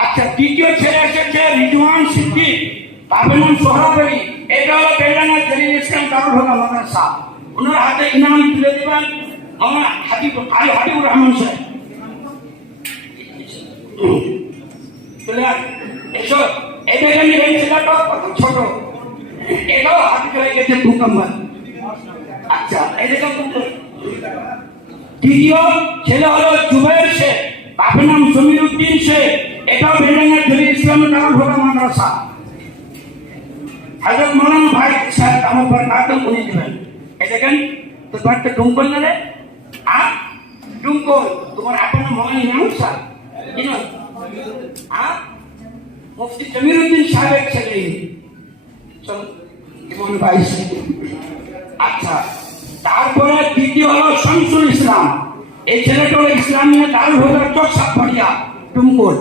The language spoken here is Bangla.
আচ্ছা, দ্বিতীয় ছেলে এসেছে রিজওয়ান সিদ্দিক, বাবার নাম সোহরাব আলী। এটা হলো বেলডাঙ্গা জলিল ইসলাম দারুল হুদা মাদ্রাসা। ওনার হাতে ইনাম তুলে দিবেন আমার হাবিবুর রহমান সাহেব। এসো, এটা জানি এই ছেলেটা কত ছোট, এটাও হাতে হয়ে গেছে ভূকম্পন। আচ্ছা, এটা দ্বিতীয় ছেলে হলো জুবাইর শেখ, বাবার নাম জমির উদ্দিন শেখ। এটাও বেলডাঙ্গা জলিল ইসলাম দারুল হুদা মাদ্রাসা। হযরত মৌলানা ভাই সাহেব আমার পর কাকে উনি দিবেন। এই দেখেন তো বাড়িতে ডুমকল না রে, ডুমকল তোমার আপনার মৌলানা নাম স্যার জানো? মুফতি জমির উদ্দিন সাহেবের ছেলে। চলো ইমন ভাই। আচ্ছা, তারপরে দ্বিতীয় হলো শামসুল ইসলাম। এই ছেলেটা হলো ইসলামিয়া দারুল হুদা চক সাতপাড়িয়া ডুমকল।